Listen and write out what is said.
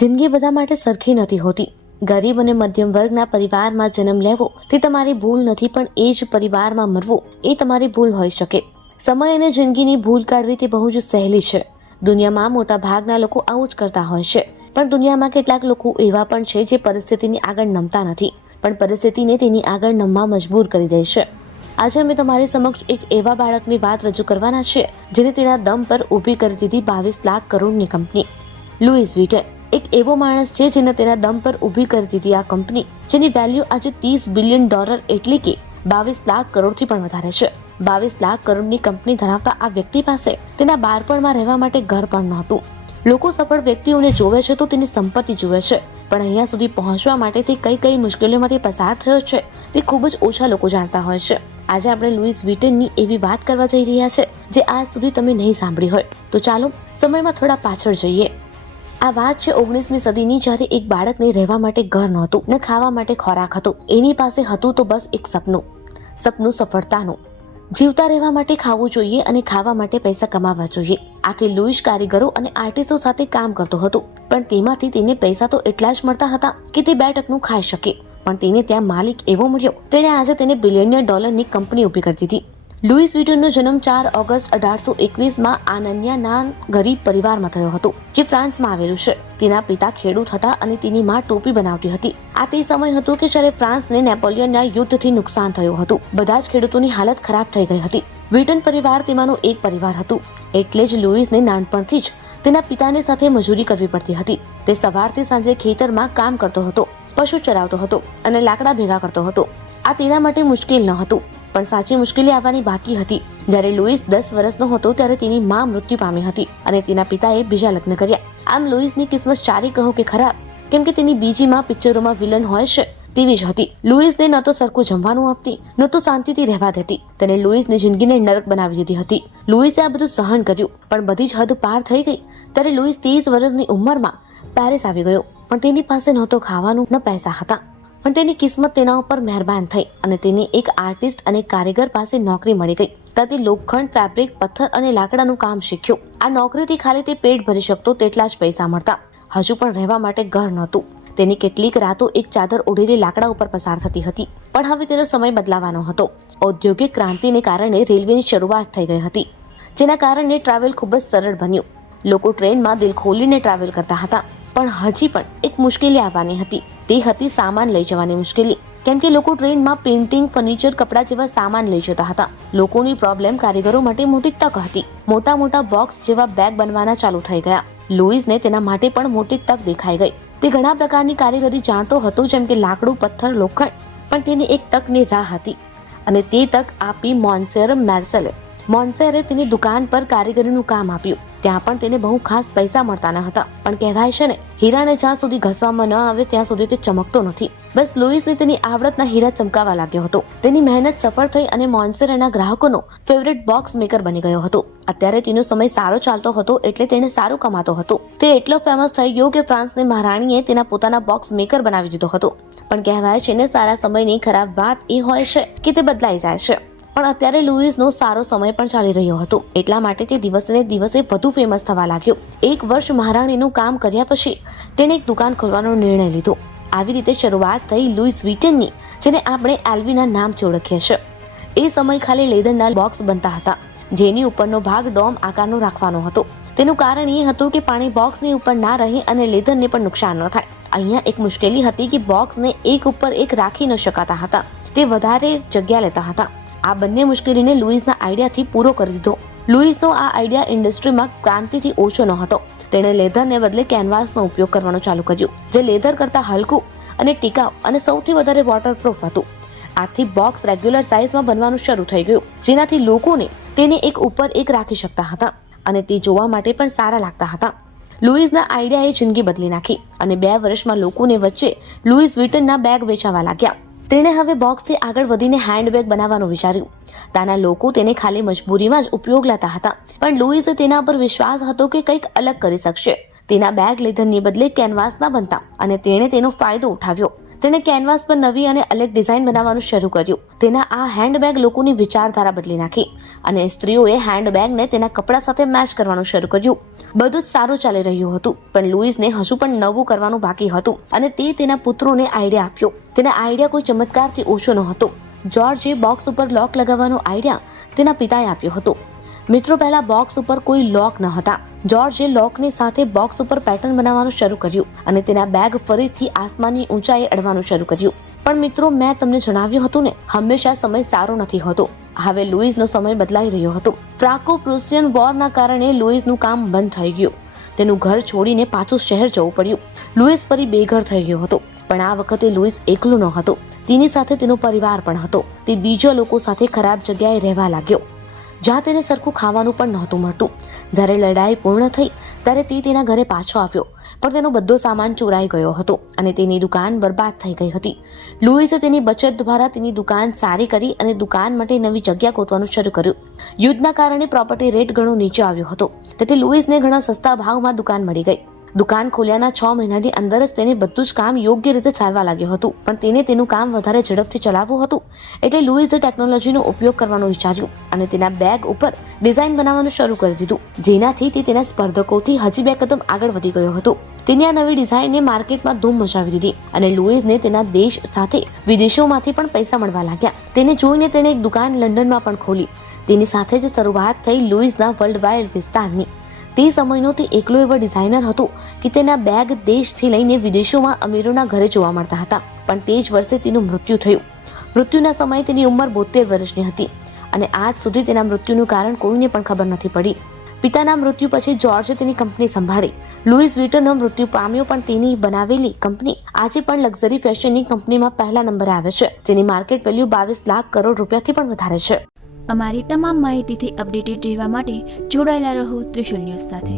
જિંદગી બધા માટે સરખી નથી હોતી. ગરીબ અને મધ્યમ વર્ગના પરિવારમાં જન્મ લેવો તે તમારી ભૂલ નથી, પણ એ જ પરિવારમાં મરવું એ તમારી ભૂલ હોઈ શકે. સમય અને જિંદગીની ભૂલ કાઢવી તે બહુ જ સહેલી છે. દુનિયામાં મોટા ભાગના લોકો આવું જ કરતા હોય છે, પણ દુનિયામાં કેટલાક લોકો એવા પણ છે જે પરિસ્થિતિની આગળ નમતા નથી, પણ પરિસ્થિતિને તેની આગળ નમવા મજબૂર કરી દે છે. આજે અમે તમારી સમક્ષ એક એવા બાળકની વાત રજૂ કરવાના છીએ જેને તેના દમ પર ઊભી કરી દીધી 22 લાખ કરોડની કંપની. લુઈસ વિટન એક એવો માણસ છે જેને તેના દમ પર ઊભી કરી દીધી આ કંપની, જેની વેલ્યુ આજે $30 બિલિયન એટલે કે 22 લાખ કરોડથી પણ વધારે છે. 22 લાખ કરોડની કંપની ધરાવતા આ વ્યક્તિ પાસે તેના બાળપણમાં રહેવા માટે ઘર પણ નહોતું. લોકો સફળ વ્યક્તિઓને જોવે છે તો તેની સંપત્તિ જુએ છે, પણ અહીંયા સુધી પહોંચવા માટે તે કઈ મુશ્કેલીઓમાંથી પસાર થયો છે તે ખૂબ જ ઓછા લોકો જાણતા હોય છે. આજે આપણે લુઈસ વિટનની એવી વાત કરવા જઈ રહ્યા છે જે આજ સુધી તમે નહીં સાંભળી હોય. તો ચાલો સમયમાં થોડા પાછળ જઈએ. આ વાત છે 19મી સદીની, જ્યારે એક બાળકને રહેવા માટે ઘર નહોતું ને ખાવા માટે ખોરાક હતો. એની પાસે હતું તો બસ એક સપનું સફળતાનું. જીવતા રહેવા માટે ખાવું જોઈએ અને ખાવા માટે પૈસા કમાવા જોઈએ. આથી લુઈસ કારીગરો અને આર્ટિસ્ટો સાથે કામ કરતો હતો, પણ તેમાંથી તેને પૈસા તો એટલા જ મળતા હતા કે તે 2 ટકનું ખાઈ શકે. પણ તેને ત્યાં માલિક એવો મળ્યો, તેણે આજે તેને બિલિયનિયર ડોલરની કંપની ઊભી કરી દીધી. લુઈસ વિટનનો જન્મ 4 ઓગસ્ટ 1821માં આનન્યાના ગરીબ પરિવારમાં થયો હતો, જે ફ્રાન્સમાં આવેલું છે. તેના પિતા ખેડૂત હતા અને તેની માં ટોપી બનાવતી હતી. આ તે સમય હતો કે જ્યારે ફ્રાન્સને નેપોલિયનના યુદ્ધથી નુકસાન થયું હતું. બધા જ ખેડૂતોની હાલત ખરાબ થઈ ગઈ હતી. વિટન પરિવાર તેમાંનું એક પરિવાર હતું, એટલે જ લુઈસને નાનપણથી જ તેના પિતાની સાથે મજૂરી કરવી પડતી હતી. તે સવારથી સાંજે ખેતરમાં કામ કરતો હતો, પશુ ચરાવતો હતો અને લાકડા ભેગા કરતો હતો. આ તેના માટે મુશ્કેલ ન હતું, પણ સાચી મુશ્કેલી આવવાની બાકી હતી. જ્યારે લુઈસ 10 વર્ષનો હતો ત્યારે તેની માં મૃત્યુ પામી હતી અને તેના પિતાએ બીજા લગ્ન કર્યા. આમ લુઈસની કિસ્મત સારી કહો કે ખરાબ, કેમ કે તેની બીજી માં પિક્ચરોમાં વિલન હોય છે તેવી જ હતી. લુઈસને ન તો સરખું જમવાનું આપતી, ન તો શાંતિથી રહેવા દેતી. તેને લુઈસની જિંદગીને નરક બનાવી દીધી હતી. લુઈસે આ બધું સહન કર્યું, પણ બધી જ હદ પાર થઈ ગઈ ત્યારે લુઈસ 30 વર્ષની ઉંમરમાં પેરિસ આવી ગયો. પણ તેની પાસે નહોતો ખાવાનું, ન પૈસા હતા. પણ તેની કિસ્મત તેના ઉપર મહેરબાન થઈ અને તેને એક આર્ટિસ્ટ અને કારીગર પાસે નોકરી મળી ગઈ. તે લોખંડ, ફેબ્રિક, પથ્થર અને લાકડાનું કામ શીખ્યું. આ નોકરીથી ખાલી તે પેટ ભરી શકતો તેટલા જ પૈસા મળતા. હજુ પણ રહેવા માટે ઘર નહોતું. તેની કેટલીક રાતો એક ચાદર ઓઢેલી લાકડા ઉપર પસાર થતી હતી. પણ હવે તેનો સમય બદલાવાનો હતો. ઔદ્યોગિક ક્રાંતિને કારણે રેલવેની શરૂઆત થઈ ગઈ હતી, જેના કારણે ટ્રાવેલ ખૂબ જ સરળ બન્યું. લોકો ટ્રેનમાં દિલ ખોલીને ટ્રાવેલ કરતા હતા. પણ હજી પણ એક મુશ્કેલી આવવાની હતી. તે હતી સામાન લઈ જવાની મુશ્કેલી, કેમ કે લોકો ટ્રેનમાં પ્રિન્ટિંગ, ફર્નિચર, કપડા જેવા સામાન લઈ જતા હતા. લોકોની પ્રોબ્લેમ કારીગરો માટે મોટી તક હતી. મોટા બોક્સ જેવા બેગ બનવાના ચાલુ થઈ ગયા. લુઈસને તેના માટે પણ મોટી તક દેખાઈ ગઈ. તે ઘણા પ્રકારની કારીગરી જાણતો હતો, જેમ કે લાકડું, પથ્થર, લોખંડ. પણ તેની એક તકની રાહ હતી અને તે તક આપી મોન્સેર મેર્સેલે. મોન્સેરે તેની દુકાન પર કારીગરીનું કામ આપ્યું. ત્યાં પણ તેને બહુ ખાસ પૈસા મળતા ન હતા, પણ કહેવાય છે ને, હીરાને જ્યાં સુધી ઘસવામાં ન આવે ત્યાં સુધી તે ચમકતો નથી. બસ લુઈસને તેની આવડતના હીરા ચમકાવા લાગ્યો હતો. તેની મહેનત સફળ થઈ અને મોન્સેર એના ગ્રાહકોનો ફેવરેટ બોક્સ મેકર બની ગયો હતો. અત્યારે તેનો સમય સારો ચાલતો હતો, એટલે તેને સારું કમાતો હતો. તે એટલો ફેમસ થઈ ગયો કે ફ્રાન્સની મહારાણીએ તેના પોતાના બોક્સ મેકર બનાવી દીધો હતો. પણ કહેવાય છે ને, સારા સમયની ખરાબ વાત એ હોય છે કે તે બદલાઈ જાય છે. પણ અત્યારે લુઈસનો સારો સમય પણ ચાલી રહ્યો હતો, એટલા માટે તે દિવસે દિવસે વધુ ફેમસ થવા લાગ્યો. 1 વર્ષ મહારાણીનું કામ કર્યા પછી તેણે એક દુકાન ખોલવાનો નિર્ણય લીધો. આવી રીતે શરૂઆત થઈ લુઈસ વિટનની, જેને આપણે એલ્વીના નામથી ઓળખીએ છીએ. એ સમય ખાલી લેધરના બોક્સ બનતા હતા, જેની ઉપરનો ભાગ ડોમ આકારનો રાખવાનો હતો. તેનું કારણ એ હતું કે પાણી બોક્સની ઉપર ના રહે અને લેધરને પણ નુકસાન ન થાય. અહીંયા એક મુશ્કેલી હતી કે બોક્સને એક ઉપર એક રાખી ન શકાતા હતા, તે વધારે જગ્યા લેતા હતા. આ બંને મુશ્કેલીને લુઈસના આઈડિયાથી પૂરો કરી દીધો. લુઈસનો આ આઈડિયા ઇન્ડસ્ટ્રીમાં ક્રાંતિથી ઓછો ન હતો. તેણે લેધરને બદલે કેનવાસનો ઉપયોગ કરવાનું ચાલુ કર્યું, જે લેધર કરતાં હલકું અને ટીકાઉ અને સૌથી વધારે વોટરપ્રૂફ હતું. આથી બોક્સ રેગ્યુલર સાઇઝમાં બનવાનું શરૂ થઈ ગયું, જેનાથી લોકોને તેને એક ઉપર એક રાખી શકતા હતા અને તે જોવા માટે પણ સારા લાગતા હતા. લુઈસના આઈડિયાએ જિંદગી બદલી નાખી અને 2 વર્ષમાં લોકોને વચ્ચે લુઈસ વિટનના બેગ વેચાવા લાગ્યા. તેણે હવે બોક્સથી આગળ વધીને હેન્ડબેગ બનાવવાનું વિચાર્યું. ત્યાંના લોકો તેને ખાલી મજબૂરીમાં જ ઉપયોગ લેતા હતા, પણ લુઈસે તેના પર વિશ્વાસ હતો કે કંઈક અલગ કરી શકશે. તેના બેગ લેધરની બદલે કેનવાસના બનતા અને તેણે તેનો ફાયદો ઉઠાવ્યો. તેણે કેનવાસ પર નવી અને અલગ ડિઝાઇન બનાવવાનું શરૂ કર્યું. તેના આ હેન્ડબેગ લોકોની વિચારધારા બદલી નાખી અને સ્ત્રીઓએ હેન્ડબેગને તેના કપડા સાથે મેચ કરવાનું શરૂ કર્યું. બધું જ સારું ચાલી રહ્યું હતું, પણ લુઈસને હજુ પણ નવું કરવાનું બાકી હતું અને તે તેના પુત્રોને આઈડિયા આપ્યો. તેના આઈડિયા કોઈ ચમત્કારથી ઓછો ન હતો. જ્યોર્જે બોક્સ ઉપર લોક લગાવવાનો આઈડિયા તેના પિતાએ આપ્યો હતો. મિત્રો, પહેલા બોક્સ ઉપર કોઈ લોક ન હતા. જ્યોર્જે લોકની સાથે બોક્સ ઉપર પેટર્ન બનાવવાનું શરૂ કર્યું અને તેના બેગ ફરીથી આસમાનની ઊંચાઈએ અડવાનું શરૂ કર્યું. પણ મિત્રો, મેં તમને જણાવ્યું હતું ને, હંમેશા સમય સારો નથી હોતો. હવે લુઈસનો સમય બદલાઈ રહ્યો હતો. ફ્રાન્કો-પ્રુશિયન વોરના કારણે લુઈસનું કામ બંધ થઈ ગયું. તેનું ઘર છોડીને પાછું શહેર જવું પડ્યું. લુઈસ ફરી બેઘર થઈ ગયો હતો. પણ આ વખતે લુઈસ એકલો ન હતો. તેની સાથે તેનો પરિવાર પણ હતો. તે બીજા લોકો સાથે ખરાબ જગ્યાએ રહેવા લાગ્યો, જ્યાં તેને સરખું ખાવાનું પણ નહોતું મળતું. જ્યારે લડાઈ પૂર્ણ થઈ ત્યારે તે તેના ઘરે પાછો આવ્યો, પણ તેનો બધો સામાન ચોરાઈ ગયો હતો અને તેની દુકાન બરબાદ થઈ ગઈ હતી. લુઈસે તેની બચત દ્વારા તેની દુકાન સારી કરી અને દુકાન માટે નવી જગ્યા ગોતવાનું શરૂ કર્યું. યુદ્ધના કારણે પ્રોપર્ટી રેટ ઘણો નીચે આવ્યો હતો, તેથી લુઈસને ઘણા સસ્તા ભાવમાં દુકાન મળી ગઈ. દુકાન ખોલ્યાના 6 મહિનાની અંદર જ તેને બધું જ કામ યોગ્ય રીતે ચાલવા લાગ્યું હતું. પણ તેને તેનું કામ વધારે ઝડપથી ચલાવવું હતું, એટલે લુઈસે ટેકનોલોજીનો ઉપયોગ કરવાનું વિચાર્યું અને તેના બેગ ઉપર ડિઝાઇન બનાવવાનું શરૂ કરી દીધું, જેનાથી તે તેના સ્પર્ધકોથી હજી 2 કદમ આગળ વધી ગયો હતો. તેની આ નવી ડિઝાઇને માર્કેટમાં ધૂમ મચાવી દીધી અને લુઈસને તેના દેશ સાથે વિદેશોમાંથી પણ પૈસા મળવા લાગ્યા. તેને જોઈને તેણે એક દુકાન લંડનમાં પણ ખોલી. તેની સાથે જ શરૂઆત થઈ લુઈસના વર્લ્ડ વાઇડ વિસ્તારની. તે સમયનો તે એકલો એવો ડિઝાઇનર હતો કે તેના બેગ દેશથી લઈને વિદેશોમાં અમીરોના ઘરે જોવા મળતા હતા. પણ તે જ વર્ષે તેનું મૃત્યુ થયું. મૃત્યુના સમયે તેની ઉંમર 72 વર્ષની હતી અને આજ સુધી તેના મૃત્યુનું કારણ કોઈને પણ ખબર નથી પડી. પિતાના મૃત્યુ પછી જ્યોર્જે તેની કંપની સંભાળી. લુઈસ વિટનનો મૃત્યુ પામ્યો, પણ તેની બનાવેલી કંપની આજે પણ લક્ઝરી ફેશનની કંપનીમાં પહેલા નંબરે આવે છે, જેની માર્કેટ વેલ્યુ 22 લાખ કરોડ રૂપિયાથી પણ વધારે છે. અમારી તમામ માહિતીથી અપડેટેડ રહેવા માટે જોડાયેલા રહો ત્રિશુલ ન્યૂઝ સાથે.